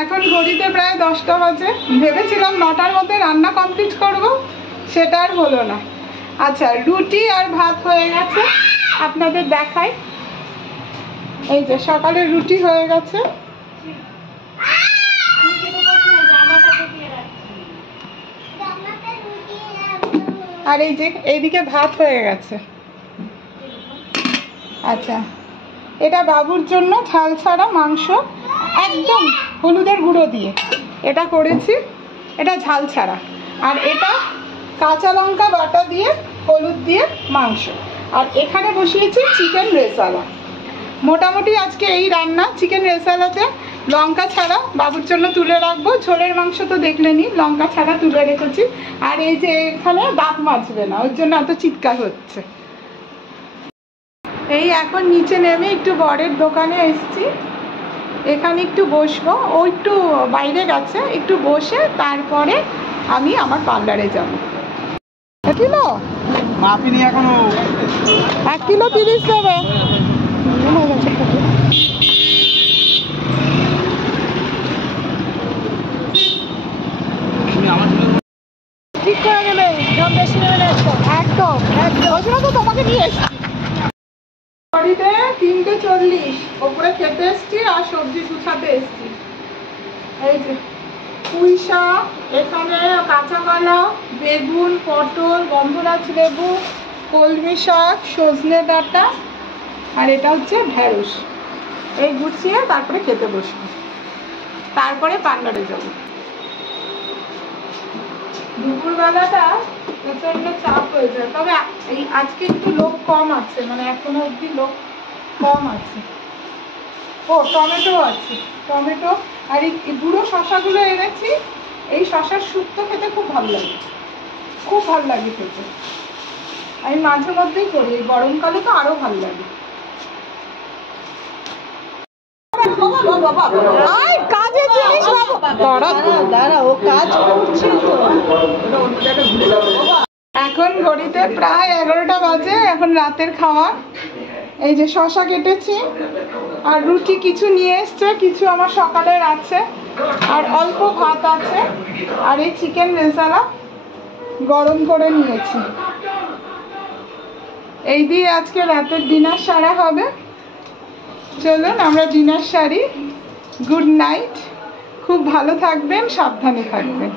এখন ঘড়িতে প্রায় 10টা বাজে। ভেবেছিলাম 9টার মধ্যে রান্না কমপ্লিট করব, সেটা আর হলো না। আচ্ছা, রুটি আর ভাত হয়ে গেছে, আপনাদের দেখাই। এই যে সকালের রুটি হয়ে গেছে, আর এই যে এইদিকে ভাত হয়ে গেছে। আচ্ছা, এটা বাবুর জন্য ঝাল ছাড়া মাংস, একদম হলুদের গুঁড়ো দিয়ে এটা করেছি, এটা ঝাল ছাড়া। আর এটা কাঁচা লঙ্কা বাটা দিয়ে হলুদ দিয়ে মাংস। আর এখানে বসিয়েছি চিকেন রেসালা। মোটামুটি আজকে এই রান্না। চিকেন রেসালাতে লঙ্কা ছাড়া বাবুর জন্য তুলে রাখবো। ঝোলের মাংস তো দেখলেনি, লঙ্কা ছাড়া তুলে রেখেছি। আর এই যে এখানে দাঁত মাজবে না, ওর জন্য এত চিৎকার হচ্ছে। এই এখন নিচে নেমে একটু বরের দোকানে এসছি, এখানে একটু বসবো। ও একটু বাইরে গেছে, একটু বসে তারপরে আমি আমার পার্লারে যাবো। 1 কিলো মাপিনি এখনো, 1 কিলো 30 দেবে। ঠিক করে নেবে, দাম বেশি নেবে না। একদম একদম, ওই জন্য তো তোমাকে নিয়ে এসছি। বাড়িতে 3:40 ওপরে খেতে এসছি আর সবজি গুছাতে এসছি। এই যে পুঁই শাক, এখানে কাঁচা কলা, বেগুন, পটল, গন্ধরাজ লেবু, কলমি শাক, সজনে ডাঁটা, আর এটা হচ্ছে ঢেঁড়স। এই গুছিয়ে তারপরে খেতে বসবো, তারপরে পার্লারে যাব। দুপুরবেলাটা প্রচন্ড চাপ হয়ে যায়, তবে এই আজকে একটু লোক কম আছে, মানে এখনো অবধি লোক কম আছে। ও টমেটো আছে, টমেটো আর এই বুড়ো শশাগুলো এনেছি। এই শশার শুক্তো খেতে খুব ভালো লাগে, খুব ভালো লাগে খেতে। আমি মাঝে মধ্যেই করি, এই গরমকালে তো আরো ভালো লাগে। কাজের জিনিস দাঁড়া, ও কাজ করছে তো। এখন ঘড়িতে প্রায় 11টা বাজে, এখন রাতের খাওয়া। এই যে শশা কেটেছি আর রুটি কিছু নিয়ে এসছে, কিছু আমার সকালের আছে, আর অল্প ভাত আছে, আর এই চিকেন রেসালা গরম করে নিয়েছি। এই দিয়ে আজকে রাতের ডিনার সারা হবে। চলুন আমরা ডিনার সারি। গুড নাইট, খুব ভালো থাকবেন, সাবধানে থাকবেন।